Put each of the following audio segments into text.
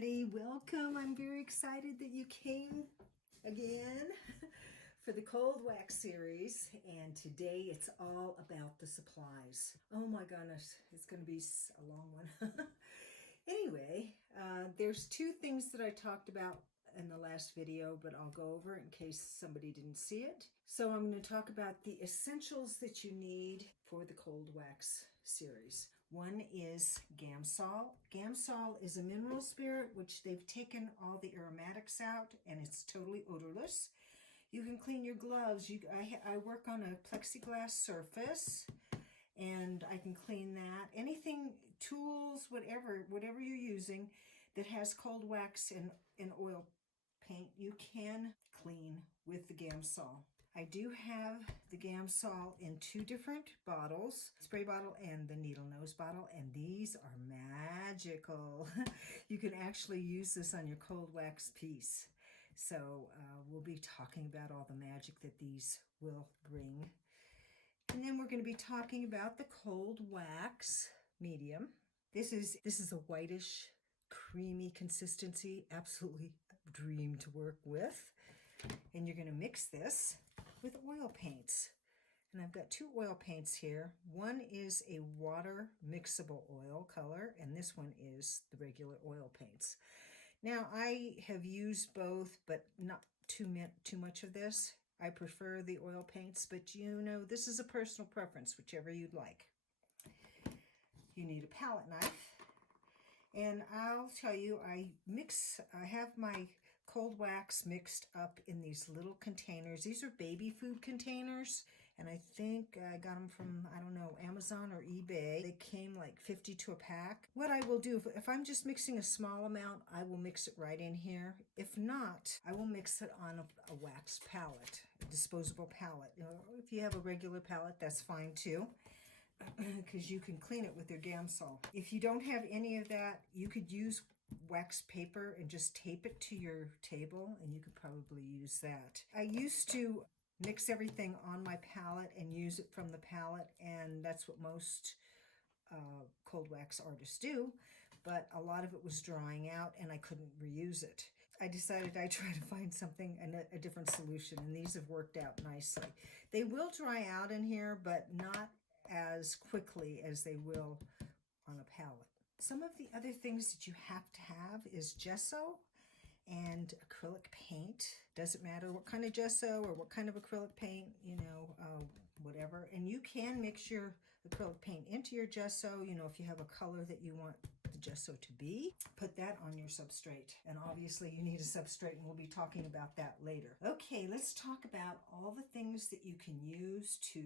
everybody. Welcome. I'm very excited that you came again for the Cold Wax series. And today it's all about the supplies. Oh my goodness, it's going to be a long one. Anyway, there's two things that I talked about in the last video, but I'll go over it in case somebody didn't see it. So I'm going to talk about the essentials that you need for the Cold Wax series. One is Gamsol. Gamsol is a mineral spirit which they've taken all the aromatics out and it's totally odorless. You can clean your gloves. I work on a plexiglass surface and I can clean that. Anything, tools, whatever you're using that has cold wax and oil paint, you can clean with the Gamsol. I do have the Gamsol in two different bottles, spray bottle and the needle nose bottle, and these are magical. You can actually use this on your cold wax piece. So we'll be talking about all the magic that these will bring. And then we're going to be talking about the cold wax medium. This is a whitish, creamy consistency, absolutely a dream to work with. And you're going to mix this with oil paints. And I've got two oil paints here. One is a water mixable oil color, and this one is the regular oil paints. Now, I have used both, but not too much of this. I prefer the oil paints, but you know, this is a personal preference, whichever you'd like. You need a palette knife. And I'll tell you, I have my cold wax mixed up in these little containers. These are baby food containers, and I think I got them from, I don't know, Amazon or eBay. They came like 50 a pack. What I will do, if I'm just mixing a small amount, I will mix it right in here. If not, I will mix it on a wax palette, a disposable palette. You know, if you have a regular palette, that's fine too, because you can clean it with your Gamsol. If you don't have any of that, you could use wax paper and just tape it to your table, and you could probably use that. I used to mix everything on my palette and use it from the palette, and that's what most cold wax artists do, but a lot of it was drying out and I couldn't reuse it. I decided I'd try to find something, a different solution, and these have worked out nicely. They will dry out in here, but not as quickly as they will on a palette. Some of the other things that you have to have is gesso and acrylic paint. Doesn't matter what kind of gesso or what kind of acrylic paint, you know, whatever. And you can mix your acrylic paint into your gesso, you know, if you have a color that you want the gesso to be. Put that on your substrate. And obviously you need a substrate, and we'll be talking about that later. Okay, let's talk about all the things that you can use to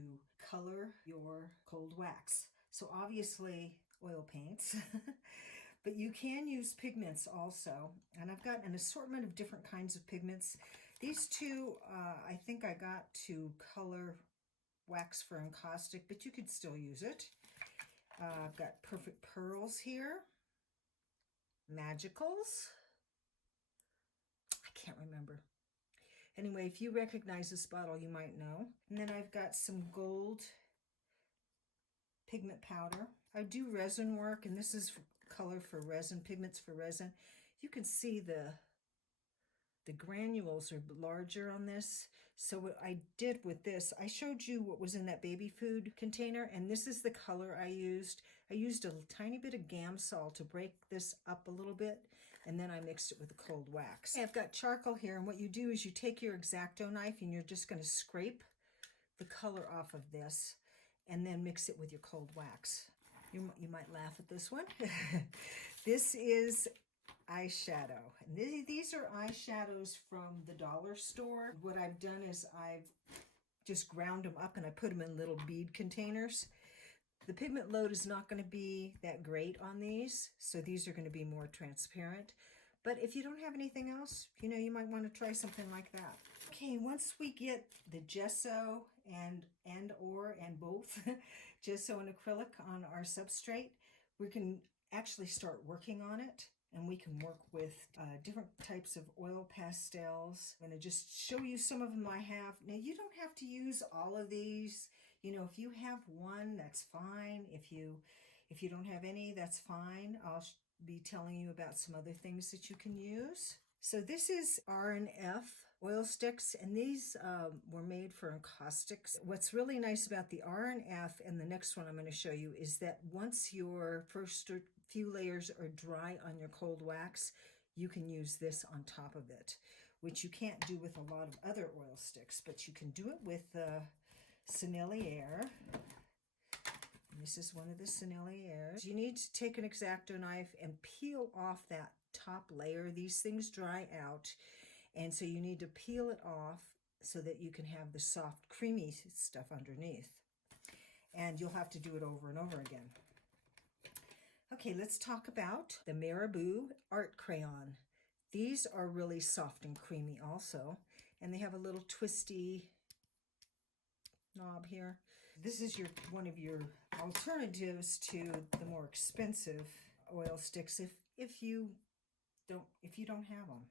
color your cold wax. So obviously oil paints, but you can use pigments also. And I've got an assortment of different kinds of pigments. These two, I think I got to color wax for encaustic, but you could still use it. I've got Perfect Pearls here. Magicals. I can't remember. Anyway, if you recognize this bottle, you might know. And then I've got some gold pigment powder. I do resin work, and this is color for resin, pigments for resin. You can see the granules are larger on this. So what I did with this, I showed you what was in that baby food container, and this is the color I used. I used a tiny bit of Gamsol to break this up a little bit, and then I mixed it with the cold wax. I've got charcoal here, and what you do is you take your X-Acto knife and you're just going to scrape the color off of this and then mix it with your cold wax. You might laugh at this one. This is eyeshadow. And these are eyeshadows from the dollar store. What I've done is I've just ground them up and I put them in little bead containers. The pigment load is not going to be that great on these, so these are going to be more transparent. But if you don't have anything else, you know, you might want to try something like that. Okay, once we get the gesso and both gesso and acrylic on our substrate, we can actually start working on it. And we can work with different types of oil pastels. I'm going to just show you some of them I have. Now, you don't have to use all of these. You know, if you have one, that's fine. If you don't have any, that's fine. I'll be telling you about some other things that you can use. So this is R&F oil sticks, and these were made for encaustics. What's really nice about the R&F and the next one I'm going to show you is that once your first few layers are dry on your cold wax, you can use this on top of it, which you can't do with a lot of other oil sticks, but you can do it with the Sennelier. This is one of the Senneliers. You need to take an X-Acto knife and peel off that top layer. These things dry out, and so you need to peel it off so that you can have the soft, creamy stuff underneath. And you'll have to do it over and over again. Okay, let's talk about the Marabu Art Crayon. These are really soft and creamy also, and they have a little twisty knob here. This is one of your alternatives to the more expensive oil sticks if you don't have them.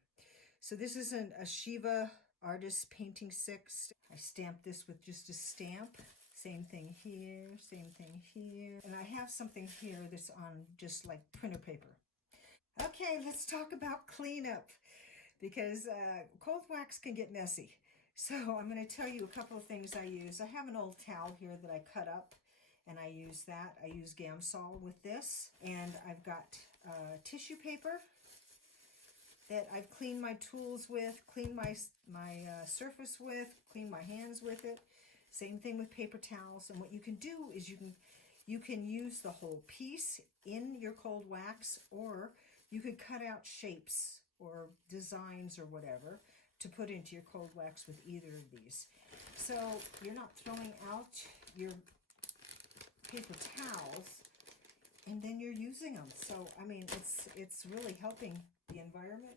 So this is a Shiva Artist Painting 6. I stamped this with just a stamp. Same thing here, same thing here. And I have something here that's on just like printer paper. Okay, let's talk about cleanup, because cold wax can get messy. So I'm going to tell you a couple of things I use. I have an old towel here that I cut up, and I use that. I use Gamsol with this. And I've got tissue paper that I've cleaned my tools with, cleaned my surface with, cleaned my hands with it. Same thing with paper towels. And what you can do is you can use the whole piece in your cold wax, or you could cut out shapes or designs or whatever to put into your cold wax with either of these. So you're not throwing out your paper towels, and then you're using them. So, I mean, it's really helping the environment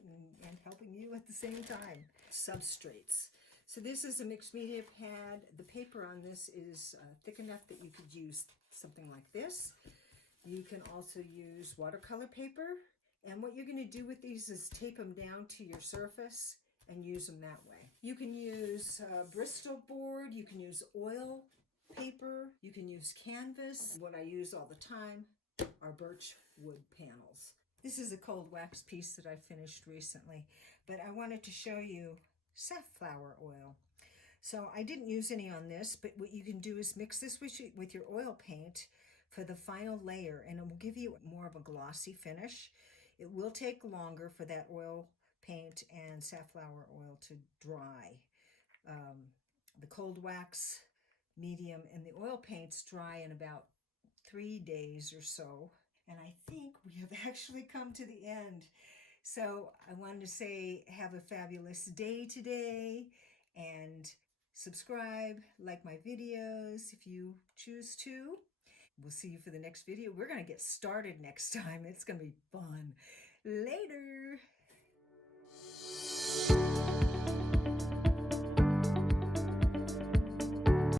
and helping you at the same time. Substrates. So this is a mixed media pad. The paper on this is thick enough that you could use something like this. You can also use watercolor paper. And what you're going to do with these is tape them down to your surface and use them that way. You can use Bristol board. You can use oil paper. You can use canvas. What I use all the time are birch wood panels. This is a cold wax piece that I finished recently, but I wanted to show you safflower oil. So I didn't use any on this, but what you can do is mix this with your oil paint for the final layer, and it will give you more of a glossy finish. It will take longer for that oil paint and safflower oil to dry. The cold wax, medium, and the oil paints dry in about 3 days or so. And I think we have actually come to the end. So I wanted to say have a fabulous day today, and subscribe, like my videos if you choose to. We'll see you for the next video. We're going to get started next time. It's going to be fun. Later.